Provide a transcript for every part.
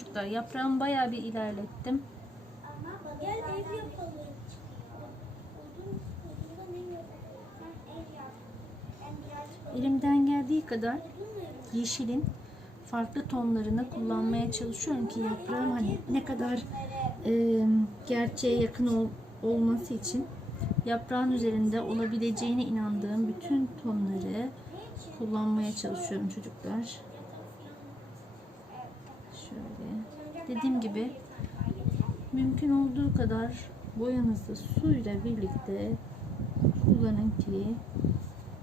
çocuklar yaprağımı bayağı bir ilerlettim. Gel ev yapalım. Elimden geldiği kadar yeşilin farklı tonlarını kullanmaya çalışıyorum ki yaprağım hani ne kadar e, gerçeğe yakın ol- olması için yaprağın üzerinde olabileceğine inandığım bütün tonları kullanmaya çalışıyorum çocuklar. Şöyle. Dediğim gibi mümkün olduğu kadar boyanızı suyla birlikte kullanın ki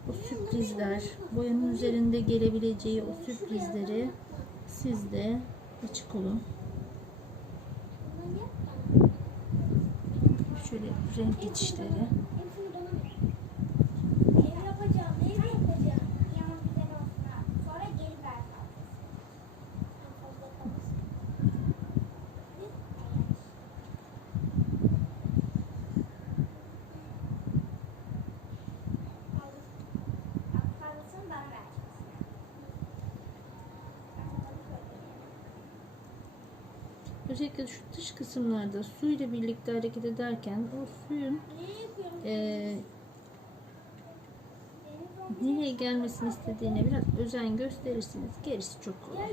o sürprizler, boyanın üzerinde gelebileceği o sürprizleri siz de açık olun. Şöyle renk geçişleri. Özellikle şu dış kısımlarda suyla birlikte hareket ederken o suyun olmuş. nereye gelmesini istediğine biraz özen gösterirsiniz. Gerisi çok kolay.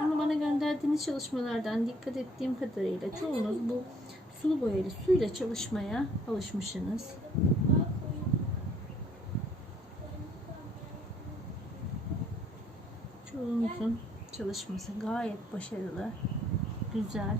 Ama bana gönderdiğiniz çalışmalardan dikkat ettiğim kadarıyla çoğunuz bu sulu boyalı suyla çalışmaya alışmışsınız. Çoğunuzun çalışması gayet başarılı, güzel.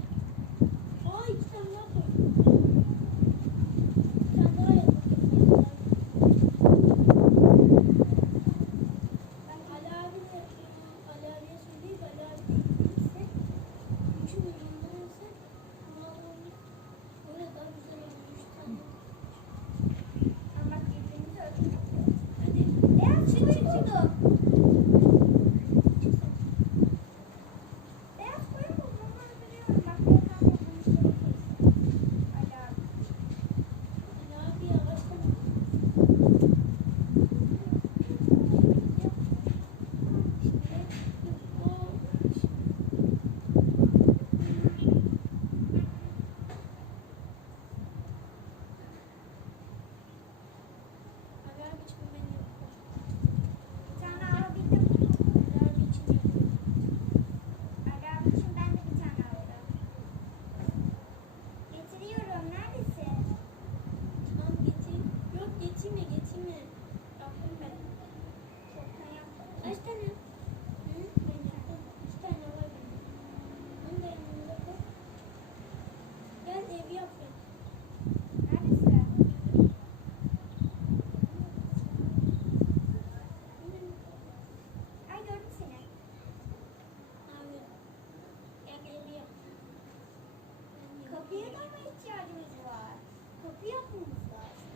Mı ihtiyacımız var? Kapı yapmamız lazım.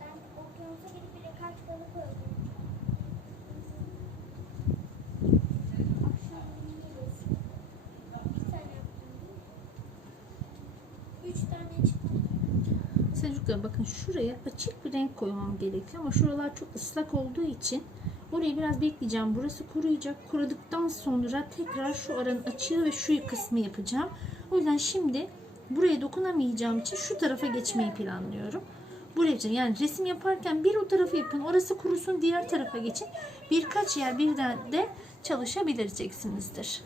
Ben okyanusa gidip birkaç balık öldüreceğim. Çocuklar bakın şuraya açık bir renk koymam gerekiyor ama şuralar çok ıslak olduğu için orayı biraz bekleyeceğim. Burası kuruyacak. Kurudıktan sonra tekrar şu aranın açığı ve şu kısmı yapacağım. O yüzden şimdi buraya dokunamayacağım için şu tarafa geçmeyi planlıyorum. Buraya. Yani resim yaparken bir o tarafı yapın. Orası kurusun diğer tarafa geçin. Birkaç yer birden de çalışabileceksinizdir.